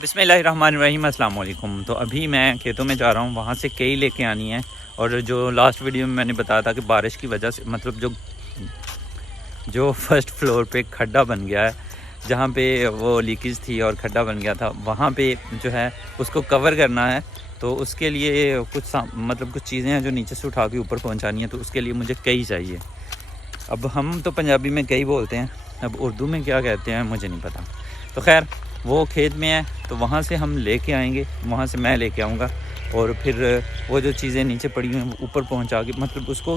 बिस्मिल्लाहिर्रहमानिर्रहीम अस्सलाम वालेकुम। तो अभी मैं खेतों में जा रहा हूँ, वहाँ से कई लेके आनी है। और जो लास्ट वीडियो में मैंने बताया था कि बारिश की वजह से मतलब जो फर्स्ट फ्लोर पे खड्डा बन गया है, जहाँ पे वो लीकेज थी और खड्डा बन गया था, वहाँ पे जो है उसको कवर करना है। तो उसके लिए कुछ चीज़ें हैं जो नीचे से उठा के ऊपर पहुँचानी है। तो उसके लिए मुझे कई चाहिए। अब हम तो पंजाबी में कई बोलते हैं, अब उर्दू में क्या कहते हैं मुझे नहीं पता। तो खैर वो खेत में है, तो वहाँ से हम लेके आएंगे, वहाँ से मैं लेके आऊँगा। और फिर वो जो चीज़ें नीचे पड़ी हुई हैं ऊपर पहुँचा के मतलब उसको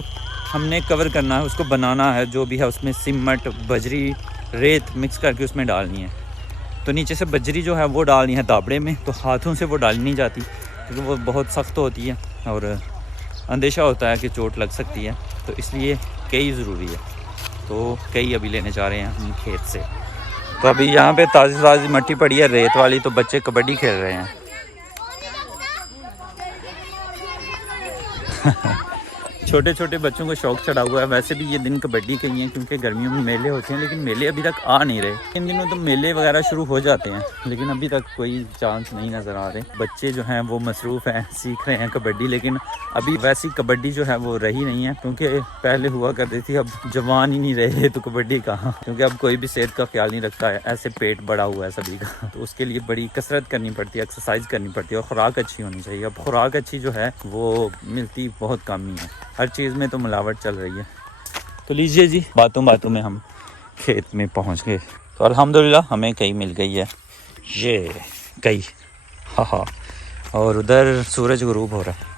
हमने कवर करना है, उसको बनाना है। जो भी है उसमें सीमेंट, बजरी, रेत मिक्स करके उसमें डालनी है। तो नीचे से बजरी जो है वो डालनी है दाबड़े में, तो हाथों से वो डाली नहीं जाती क्योंकि वो बहुत सख्त होती है और अंदेशा होता है कि चोट लग सकती है। तो इसलिए कई ज़रूरी है। तो कई अभी लेने जा रहे हैं हम खेत से। तो अभी यहाँ पे ताज़ी ताज़ी मट्टी पड़ी है रेत वाली, तो बच्चे कबड्डी खेल रहे हैं। छोटे छोटे बच्चों को शौक चढ़ा हुआ है। वैसे भी ये दिन कबड्डी के ही हैं क्योंकि गर्मियों में मेले होते हैं, लेकिन मेले अभी तक आ नहीं रहे। इन दिनों तो मेले वगैरह शुरू हो जाते हैं, लेकिन अभी तक कोई चांस नहीं नज़र आ रहे। बच्चे जो हैं वो मसरूफ़ हैं, सीख रहे हैं कबड्डी, लेकिन अभी वैसी कबड्डी जो है वो रही नहीं है क्योंकि पहले हुआ करती थी। अब जवान ही नहीं रहे तो कबड्डी कहाँ, क्योंकि अब कोई भी सेहत का ख्याल नहीं रखता है। ऐसे पेट बड़ा हुआ है सभी का, तो उसके लिए बड़ी कसरत करनी पड़ती है, एक्सरसाइज करनी पड़ती है और ख़ुराक अच्छी होनी चाहिए। अब ख़ुराक अच्छी जो है वो मिलती बहुत कम ही है, हर चीज़ में तो मिलावट चल रही है। तो लीजिए जी, बातों बातों में हम खेत में पहुंच गए। तो अल्हम्दुलिल्लाह हमें कई मिल गई है, ये कई। हाँ, और उधर सूरज गुरूब हो रहा है।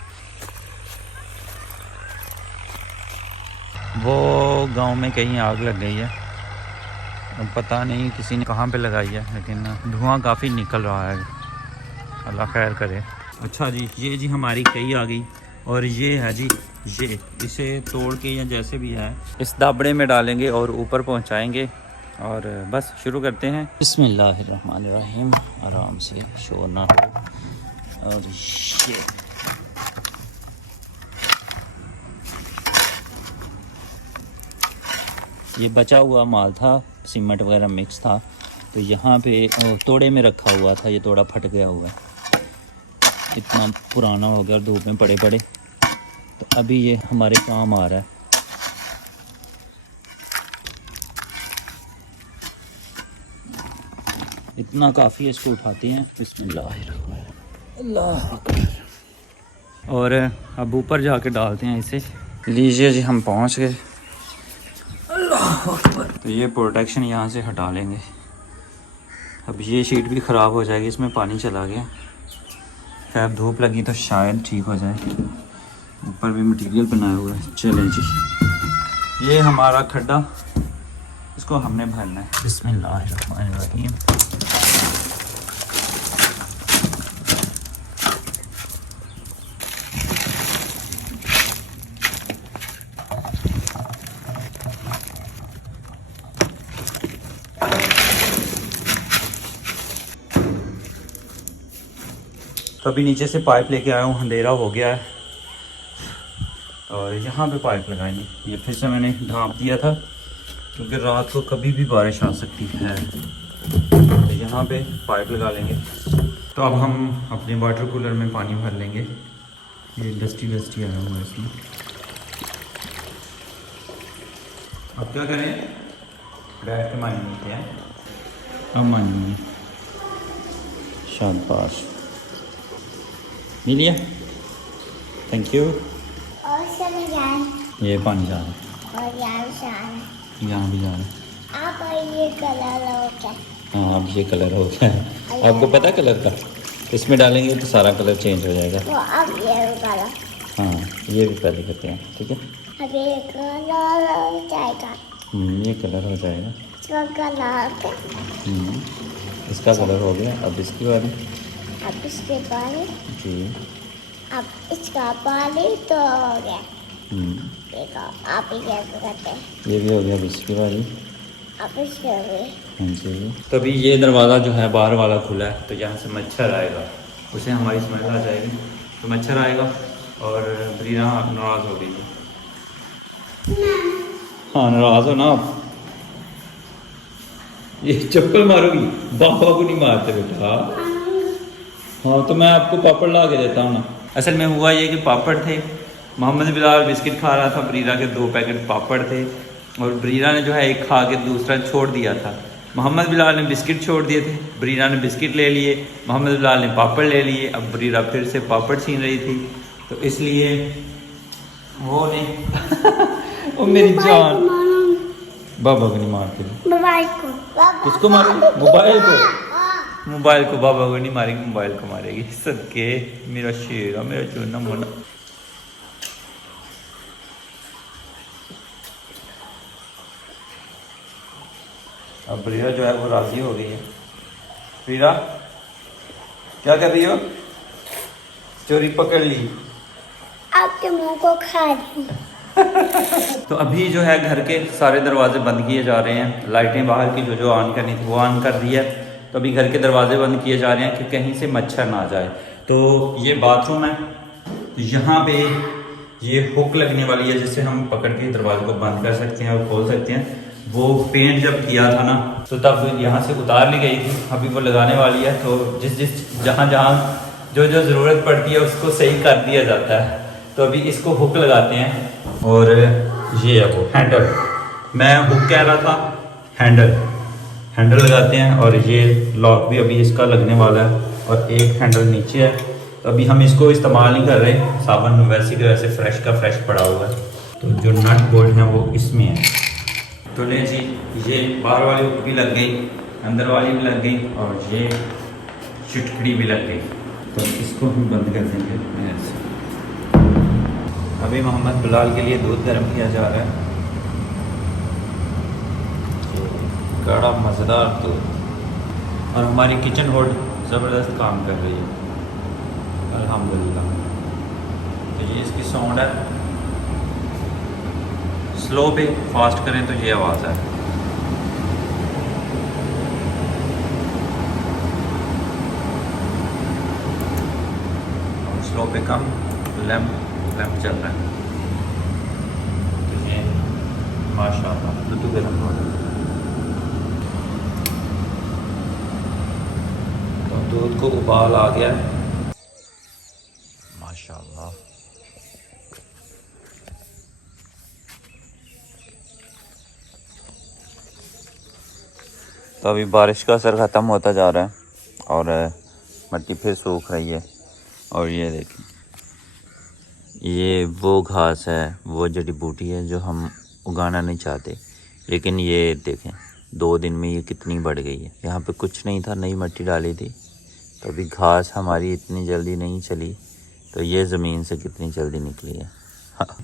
वो गांव में कहीं आग लग गई है, अब पता नहीं किसी ने कहाँ पे लगाई है, लेकिन धुआं काफ़ी निकल रहा है। अल्लाह खैर करे। अच्छा जी, ये जी हमारी कई आ गई और ये है जी, ये इसे तोड़ के या जैसे भी है इस दाबड़े में डालेंगे और ऊपर पहुंचाएंगे। और बस शुरू करते हैं। बिस्मिल्लाहिर्रहमानिर्रहीम, आराम से, शोर ना हो। और ये बचा हुआ माल था, सीमेंट वगैरह मिक्स था, तो यहाँ पे तोड़े में रखा हुआ था। ये तोड़ा फट गया हुआ है, इतना पुराना हो गया, धूप में पड़े पड़े। तो अभी ये हमारे काम आ रहा है। इतना काफ़ी है, इसको उठाते हैं। बिस्मिल्लाह, अल्लाह अकबर। और अब ऊपर जाके डालते हैं इसे। लीजिए जी, हम पहुंच गए। अल्लाह अकबर। तो ये प्रोटेक्शन यहाँ से हटा लेंगे। अब ये शीट भी ख़राब हो जाएगी, इसमें पानी चला गया। खैर धूप लगी तो शायद ठीक हो जाए। ऊपर भी मटेरियल बनाया हुआ है। चलें जी, ये हमारा खड्डा, इसको हमने भरना है। बिस्मिल्लाहिर्रहमानिर्रहीम। तो अभी नीचे से पाइप लेके आया हूँ, अंधेरा हो गया है और यहाँ पे पाइप लगाएंगे। ये फिर से मैंने ढाँप दिया था क्योंकि रात को कभी भी बारिश आ सकती है। तो यहाँ पे पाइप लगा लेंगे। तो अब हम अपने वाटर कूलर में पानी भर लेंगे। ये डस्टी आया हुआ है इसमें। अब क्या करें, बैठ के मानी लेते हैं। अब मानी शाबाश, मिल गया, थैंक यू। ये पानी जा रहा है और यहाँ भी जा रहा है। अब ये कलर हो गया। हाँ, अब ये कलर हो गया है। आपको पता है कलर का? इसमें डालेंगे तो सारा कलर चेंज हो जाएगा। तो अब ये कलर, हाँ ये भी पहले करते हैं, ठीक है। अब ये कलर हो जाएगा। ये कलर हो जाएगा। इसका कलर इसका कलर हो गया। अब इसकी बारी, अब इसके बारी जी, अब इसका पानी तो हो गया। देखो आप ही कैसे करते हैं। ये भी हो गया, अब इसकी बारी, अब इसके भी। हाँ जी। तो अभी ये दरवाज़ा जो है बाहर वाला खुला है, तो यहाँ से मच्छर आएगा, उसे हमारी स्मेल आ जाएगी, तो मच्छर आएगा। और ब्रीना नाराज़ हो गई है। हाँ नाराज़ हो ना आप, ये चप्पल मारोगी, बाबा को नहीं मारते बेटा। हाँ, तो मैं आपको पापड़ ला के देता हूँ ना। असल में हुआ ये कि पापड़ थे, मोहम्मद बिलाल बिस्किट खा रहा था, ब्रीरा के 2 पैकेट पापड़ थे और ब्रीरा ने जो है एक खा के दूसरा छोड़ दिया था। मोहम्मद बिलाल ने बिस्किट छोड़ दिए थे, ब्रीरा ने बिस्किट ले लिए, मोहम्मद बिलाल ने पापड़ ले लिए। अब ब्रीरा फिर से पापड़ छीन रही थी, तो इसलिए वो नहीं ओ मेरी जान, बाबा को नहीं मारती, मोबाइल को, किसको मारेगी? मोबाइल को, मोबाइल को बाबा को नहीं मारेगी, मोबाइल को मारेगी। सदके मेरा शेरा, मेरा चूना मोना। अब प्रीरा जो है वो राजी हो गई है। प्रीरा क्या कर रही हो? चोरी पकड़ ली, आपके मुंह को खा रही। तो अभी जो है घर के सारे दरवाजे बंद किए जा रहे हैं। लाइटें बाहर की जो ऑन करनी थी वो ऑन कर दी है। तो अभी घर के दरवाजे बंद किए जा रहे हैं कि कहीं से मच्छर ना जाए। तो ये बाथरूम है, यहाँ पे ये हुक लगने वाली है जिससे हम पकड़ के दरवाजे को बंद कर सकते हैं और खोल सकते हैं। वो पेंट जब किया था ना तो तब यहाँ से उतार ली गई थी, अभी वो लगाने वाली है। तो जिस जहाँ जो ज़रूरत पड़ती है उसको सही कर दिया जाता है। तो अभी इसको हुक लगाते हैं और ये है वो हैंडल, मैं हुक कह रहा था, हैंडल लगाते हैं। और ये लॉक भी अभी इसका लगने वाला है और एक हैंडल नीचे है। तो अभी हम इसको इस्तेमाल नहीं कर रहे, साबुन वैसे के वैसे फ्रेश का फ्रेश पड़ा हुआ है। तो जो नट बोल्ट हैं वो इसमें है। तो ले जी, ये बाहर वाली हुक भी लग गई, अंदर वाली भी लग गई और ये चिटकड़ी भी लग गई। तो इसको हम बंद कर देंगे ऐसे। अभी मोहम्मद बिलाल के लिए दूध गर्म किया जा रहा है, बड़ा मज़ेदार दूध। और हमारी किचन होड ज़बरदस्त काम कर रही है अल्हम्दुलिल्लाह। तो ये इसकी साउंड है, स्लो पे फास्ट करें तो ये आवाज़ है। और स्लो पे कम, लैम्प चल रहा है। तो ये माशाल्लाह दूध गर्म हो रहा है। तो दूध को उबाल आ गया माशाल्लाह। तो अभी बारिश का असर ख़त्म होता जा रहा है और मिट्टी फिर सूख रही है। और ये देखें, ये वो घास है, वो जड़ी बूटी है जो हम उगाना नहीं चाहते, लेकिन ये देखें 2 दिन में ये कितनी बढ़ गई है। यहाँ पे कुछ नहीं था, नई मिट्टी डाली थी, तो अभी घास हमारी इतनी जल्दी नहीं चली, तो ये ज़मीन से कितनी जल्दी निकली है। हाँ।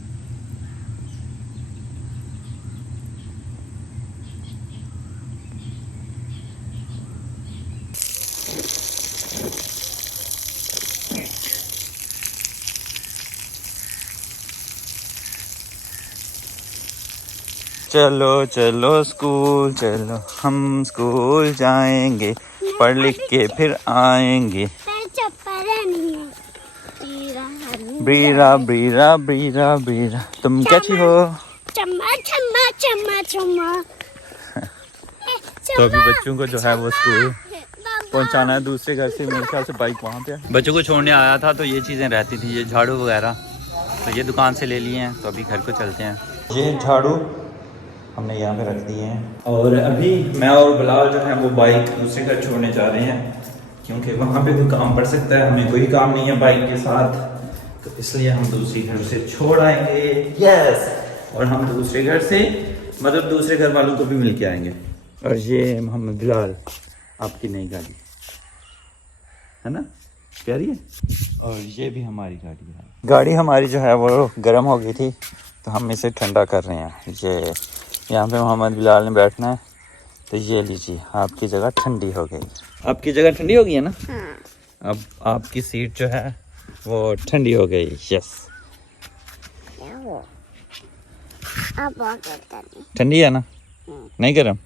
चलो चलो स्कूल चलो, हम स्कूल जाएंगे, पढ़ लिख के फिर आएंगे। ब्रीरा ब्रीरा ब्रीरा ब्रीरा, तुम कैसी हो? चम्मा चम्मा चम्मा चम्मा। तो अभी बच्चों को जो है वो स्कूल पहुंचाना है दूसरे घर से, मेरे ख्याल से बाइक वहाँ पे है। बच्चों को छोड़ने आया था तो ये चीज़ें रहती थी, ये झाड़ू वगैरह, तो ये दुकान से ले लिए हैं। तो अभी घर को चलते हैं। ये झाड़ू हमने यहाँ पे रख दिए हैं और अभी मैं और बिलाल जो है वो बाइक दूसरे घर छोड़ने जा रहे हैं, क्योंकि वहाँ पे कोई काम पड़ सकता है, हमें कोई काम नहीं है बाइक के साथ, तो इसलिए हम दूसरी घर से छोड़ आएंगे। यस, और हम दूसरे घर से मतलब दूसरे घर वालों को भी मिल के आएंगे। और ये मोहम्मद बिलाल आपकी नई गाड़ी है ना, प्यारी है। और ये भी हमारी गाड़ी है। गाड़ी हमारी जो है वो गर्म हो गई थी, तो हम इसे ठंडा कर रहे हैं। ये यहाँ पे मोहम्मद बिलाल ने बैठना है, तो ये लीजिए आपकी जगह ठंडी हो गई। आपकी जगह ठंडी हो गई है ना? हाँ। अब आपकी सीट जो है वो ठंडी हो गई। यस, ठंडी है ना, नहीं गर्म?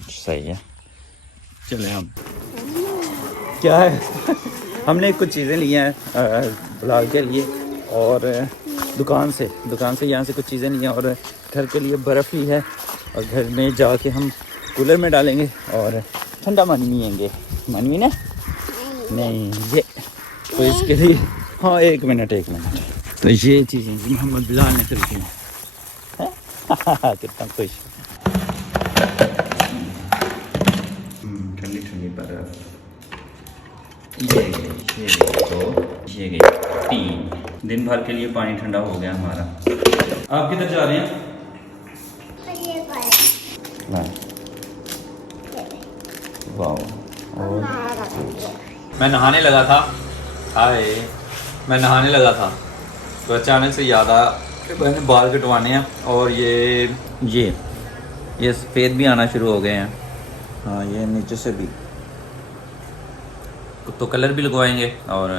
सही है। चले हम क्या है हमने कुछ चीज़ें ली हैं बिलाल के लिए, और दुकान से यहाँ से कुछ चीज़ें ली हैं, और घर के लिए बर्फ़ ली है, और घर में जाके हम कूलर में डालेंगे और ठंडा पानी पिएंगे। मानवी ने नहीं ये तो इसके लिए हाँ एक मिनट तो ये चीज़ें जी मोहम्मद बिलाल ने खरीदी हैं कितना खुश ठंडी ठंडी बर्फ ये गई 3 दिन भर के लिए पानी ठंडा हो गया हमारा। आप किधर जा रहे हैं? वाह और मैं नहाने लगा था तो अचानक से याद आया कि मैंने बाल कटवाने हैं और ये सफ़ेद भी आना शुरू हो गए हैं। हाँ ये नीचे से भी तो कलर भी लगवाएंगे और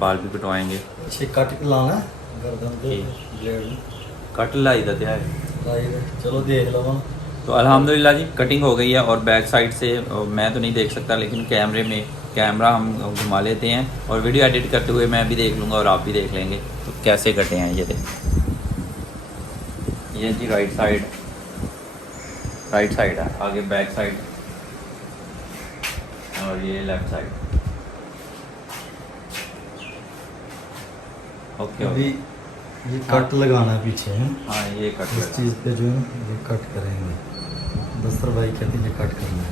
बाल भी कटवाएंगे। कट लाना गर्दन पे ब्लेड कट लाई देते हैं चलो देख लो। तो अल्हम्दुलिल्लाह जी कटिंग हो गई है और बैक साइड से मैं तो नहीं देख सकता लेकिन कैमरा हम घुमा लेते हैं और वीडियो एडिट करते हुए मैं भी देख लूँगा और आप भी देख लेंगे तो कैसे कटे हैं ये जी राइट साइड है आगे बैक साइड और ये लेफ्ट साइड। ओके अभी ये कट लगाना है पीछे है। हाँ ये कट इस चीज़ पे जो है ये कट करेंगे। दस्तर भाई कहते हैं ये कट करना है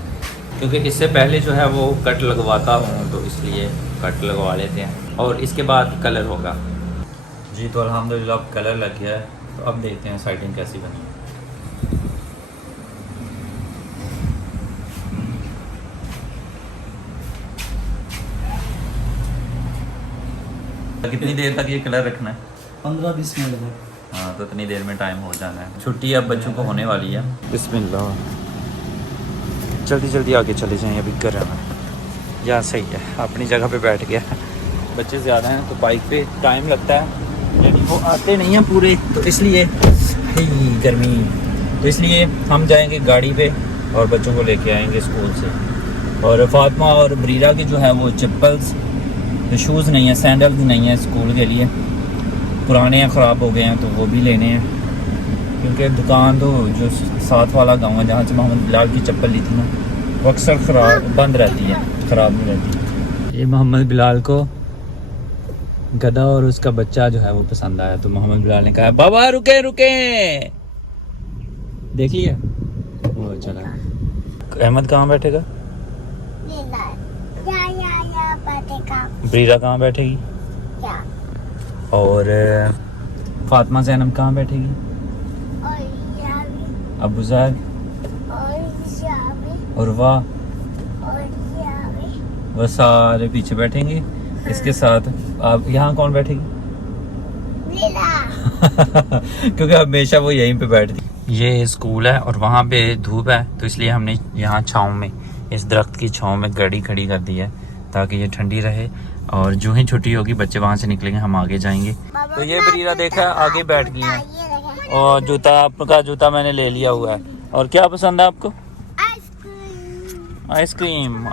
क्योंकि इससे पहले जो है वो कट लगवाता हूँ तो इसलिए कट लगवा लेते हैं और इसके बाद कलर होगा जी। तो अल्हम्दुलिल्लाह अब कलर लग गया है तो अब देखते हैं साइटिंग कैसी बनी है। कितनी देर तक ये कलर रखना है? 15-20 मिनट तक। हाँ तो इतनी देर में टाइम हो जाना है। छुट्टी अब बच्चों को होने वाली है। बिस्मिल्लाह जल्दी आगे चले जाएं अभी घर आना या सही है अपनी जगह पे बैठ गया। बच्चे ज़्यादा हैं तो बाइक पे टाइम लगता है यानी वो आते नहीं हैं पूरे तो इसलिए गर्मी तो इसलिए हम जाएंगे गाड़ी पे और बच्चों को लेके आएंगे स्कूल से। और फातिमा और बरीरा के जो है वो चप्पल्स शूज़ नहीं है सैंडल्स नहीं है स्कूल के लिए पुराने हैं ख़राब हो गए हैं तो वो भी लेने हैं क्योंकि दुकान तो जो साथ वाला गांव है जहाँ से मोहम्मद बिलाल की चप्पल ली थी ना वो अक्सर बंद रहती है ख़राब नहीं रहती। ये मोहम्मद बिलाल को गधा और उसका बच्चा जो है वो पसंद आया तो मोहम्मद बिलाल ने कहा बाबा रुके देख लिया वो चला। अहमद कहाँ बैठेगा? बरीरा कहाँ बैठेगी? और फातिमा ज़ैनब कहाँ बैठेगी? अबू ज़र और वाह वो सारे पीछे बैठेंगे। इसके साथ अब यहाँ कौन बैठेगी? क्योंकि हमेशा वो यहीं पे बैठती। ये स्कूल है और वहाँ पे धूप है तो इसलिए हमने यहाँ छाँव में इस दरख्त की छाँव में गाड़ी खड़ी कर दी है ताकि ये ठंडी रहे और जो ही छुट्टी होगी बच्चे वहाँ से निकलेंगे हम आगे जाएंगे। तो ये बरीरा देखा आगे बैठ गई है और जूता आपका जूता मैंने ले लिया हुआ है। और क्या पसंद है आपको? आइसक्रीम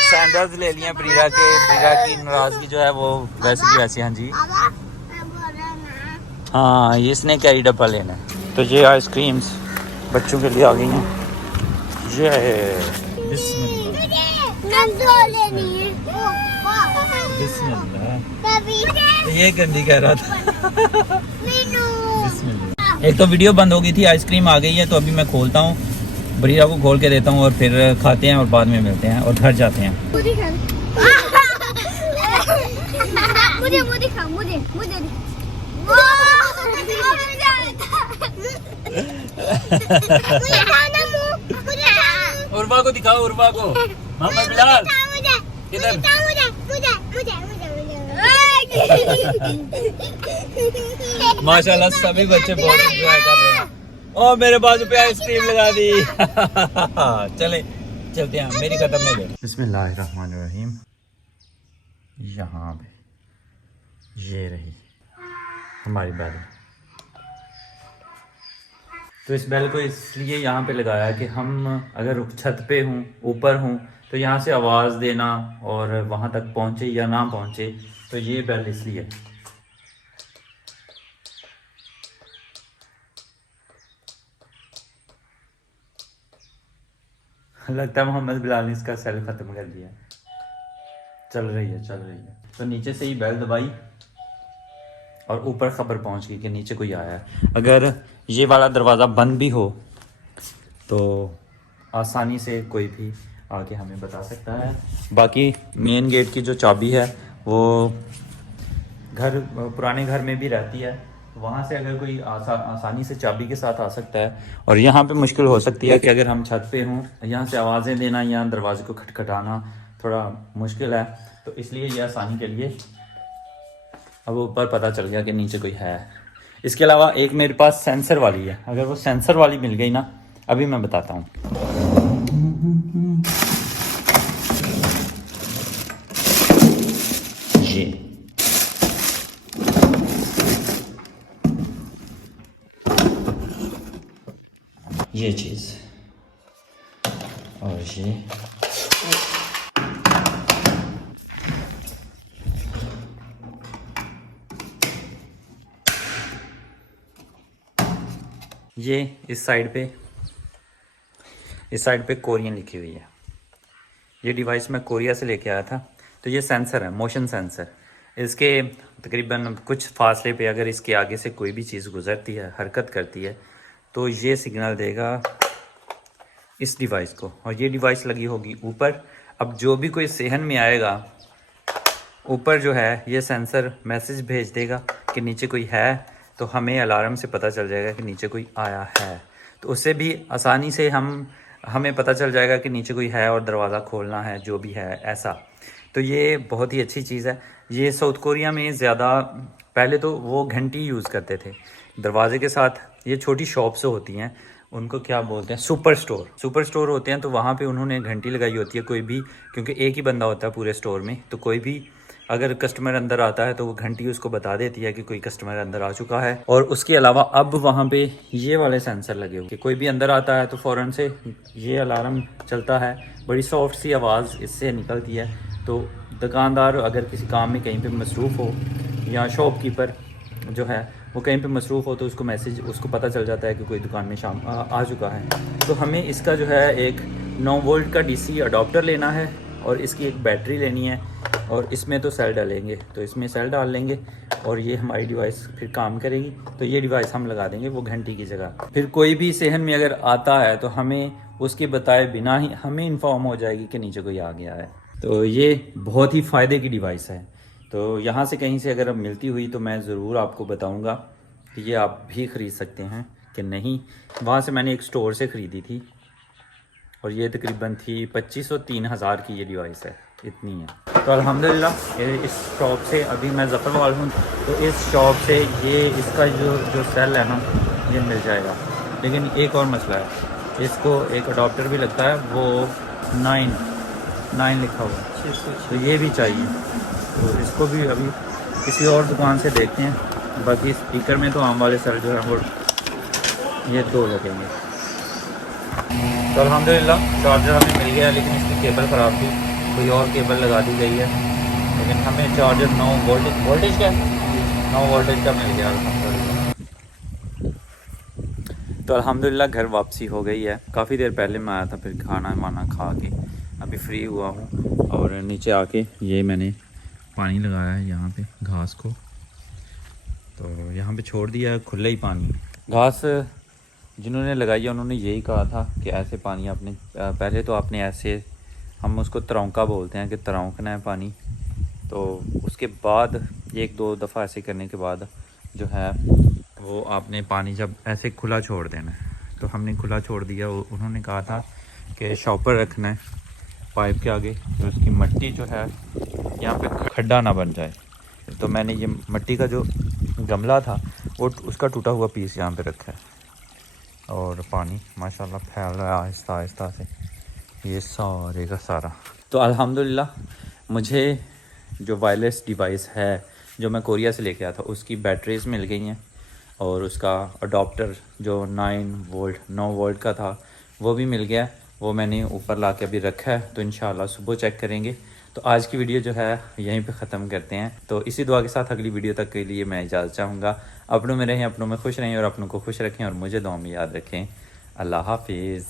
सैंडल्स ले लिए बरीरा की नाराज़गी जो है वो वैसे की वैसी। हाँ जी हाँ इसने क्या ही डब्बा लेना है। तो ये आइसक्रीम्स बच्चों के लिए आ गई हैं। ये बिस्मिल्लाह ये गंदी कह रहा था। एक तो वीडियो बंद हो गई थी आइसक्रीम आ गई है तो अभी मैं खोलता हूँ बरीरा को खोल के देता हूँ और फिर खाते हैं और बाद में मिलते हैं और घर जाते हैं। उर्वा को दिखाओ उर्वा को। मोहम्मद बिलाल किधर? माशाल्लाह सभी बच्चे बहुत एंजॉय कर रहे हैं। ओ मेरे बाजू पे आइसक्रीम लगा दी। चलते हैं मेरी खत्म हो गई। बिस्मिल्लाहिर्रहमानिर्रहीम यहाँ पे ये रही हमारी बेल। तो इस बेल को इसलिए यहाँ पे लगाया कि हम अगर छत पे हूँ ऊपर हूँ तो यहाँ से आवाज़ देना और वहाँ तक पहुँचे या ना पहुँचे तो ये बेल इसलिए। लगता है मोहम्मद बिलाल ने इसका सेल ख़त्म कर दिया। चल रही है। तो नीचे से ही बेल दबाई और ऊपर खबर पहुंच गई कि नीचे कोई आया है। अगर ये वाला दरवाज़ा बंद भी हो तो आसानी से कोई भी आके हमें बता सकता है। बाकी मेन गेट की जो चाबी है वो पुराने घर में भी रहती है, वहाँ से अगर कोई आसानी से चाबी के साथ आ सकता है। और यहाँ पे मुश्किल हो सकती है कि अगर हम छत पे हों, यहाँ से आवाज़ें देना या दरवाजे को खटखटाना थोड़ा मुश्किल है, तो इसलिए ये आसानी के लिए अब ऊपर पता चल गया कि नीचे कोई है। इसके अलावा एक मेरे पास सेंसर वाली है, अगर वो सेंसर वाली मिल गई ना, अभी मैं बताता हूँ। ये चीज़ और ये इस साइड पे कोरियन लिखी हुई है। ये डिवाइस मैं कोरिया से लेके आया था। तो ये सेंसर है, मोशन सेंसर। इसके तकरीबन कुछ फासले पे अगर इसके आगे से कोई भी चीज़ गुजरती है, हरकत करती है, तो ये सिग्नल देगा इस डिवाइस को, और ये डिवाइस लगी होगी ऊपर। अब जो भी कोई सेहन में आएगा, ऊपर जो है ये सेंसर मैसेज भेज देगा कि नीचे कोई है, तो हमें अलार्म से पता चल जाएगा कि नीचे कोई आया है। तो उससे भी आसानी से हमें पता चल जाएगा कि नीचे कोई है और दरवाज़ा खोलना है, जो भी है ऐसा। तो ये बहुत ही अच्छी चीज़ है। ये साउथ कोरिया में ज़्यादा, पहले तो वो घंटी यूज़ करते थे दरवाजे के साथ। ये छोटी शॉप्स होती हैं, उनको क्या बोलते हैं, सुपर स्टोर होते हैं। तो वहाँ पे उन्होंने घंटी लगाई होती है। कोई भी, क्योंकि एक ही बंदा होता है पूरे स्टोर में, तो कोई भी अगर कस्टमर अंदर आता है तो वो घंटी उसको बता देती है कि कोई कस्टमर अंदर आ चुका है। और उसके अलावा अब वहाँ पे ये वाले सेंसर लगे हुए कि कोई भी अंदर आता है तो फ़ौरन से ये अलार्म चलता है। बड़ी सॉफ्ट सी आवाज़ इससे निकलती है। तो दुकानदार अगर किसी काम में कहीं पे मसरूफ़ हो, या शॉपकीपर जो है वो कहीं पे मसरूफ़ हो, तो उसको पता चल जाता है कि कोई दुकान में शाम आ चुका है। तो हमें इसका जो है एक 9 वोल्ट का DC अडॉप्टर लेना है, और इसकी एक बैटरी लेनी है, और इसमें तो सेल डालेंगे, तो इसमें सेल डाल लेंगे और ये हमारी डिवाइस फिर काम करेगी। तो ये डिवाइस हम लगा देंगे वो घंटी की जगह। फिर कोई भी सेहन में अगर आता है तो हमें उसके बताए बिना ही हमें इन्फॉर्म हो जाएगी कि नीचे कोई आ गया है। तो ये बहुत ही फ़ायदे की डिवाइस है। तो यहाँ से कहीं से अगर अब मिलती हुई तो मैं ज़रूर आपको बताऊँगा कि ये आप भी ख़रीद सकते हैं कि नहीं। वहाँ से मैंने एक स्टोर से ख़रीदी थी, और ये तकरीबन थी 2500-3000 की ये डिवाइस है, इतनी है। तो अल्हम्दुलिल्लाह इस शॉप से, अभी मैं ज़फ़रवाल हूँ, तो इस शॉप से ये इसका जो सेल है ना, ये मिल जाएगा। लेकिन एक और मसला है, इसको एक अडॉप्टर भी लगता है, वो 9 लिखा हुआ है, तो ये भी चाहिए। तो इसको भी अभी किसी और दुकान से देखते हैं। बाकी स्पीकर में तो आम वाले सेल जो है वो ये 2 लगेंगे। तो अल्हम्दुलिल्लाह चार्जर हमें मिल गया, लेकिन इसकी केबल ख़राब थी, कोई और केबल लगा दी गई है। लेकिन हमें चार्जर 9 वोल्टेज का 9 वोल्टेज का मिल गया अल्हम्दुलिल्लाह। तो अल्हम्दुलिल्लाह घर वापसी हो गई है। काफ़ी देर पहले मैं आया था, फिर खाना वाना खा के अभी फ्री हुआ हूँ, और नीचे आके ये मैंने पानी लगाया है यहाँ पे घास को। तो यहाँ पे छोड़ दिया है खुला ही पानी। घास जिन्होंने लगाई है उन्होंने यही कहा था कि ऐसे पानी आपने पहले तो आपने ऐसे, हम उसको तरौंका बोलते हैं, कि तरौंकना है पानी। तो उसके बाद 1-2 दफ़ा ऐसे करने के बाद जो है वो आपने पानी जब ऐसे खुला छोड़ देना है। तो हमने खुला छोड़ दिया। उन्होंने कहा था कि शॉपर रखना है पाइप के आगे, तो उसकी मिट्टी जो है यहाँ पे खड्डा ना बन जाए। तो मैंने ये मिट्टी का जो गमला था वो उसका टूटा हुआ पीस यहाँ पे रखा है, और पानी माशाल्लाह फैल रहा है आहिस्ता आहिस्ता से, ये सारे का सारा। तो अल्हम्दुलिल्लाह मुझे जो वायरलेस डिवाइस है जो मैं कोरिया से लेके आया था, उसकी बैटरीज मिल गई हैं, और उसका अडॉप्टर जो 9 वोल्ट का था वो भी मिल गया। वो मैंने ऊपर ला के अभी रखा है, तो इंशाल्लाह सुबह चेक करेंगे। तो आज की वीडियो जो है यहीं पे ख़त्म करते हैं। तो इसी दुआ के साथ अगली वीडियो तक के लिए मैं इजाज़त चाहूँगा। अपनों में रहें, अपनों में खुश रहें, और अपनों को खुश रखें, और मुझे दुआ में याद रखें। अल्लाह हाफिज़।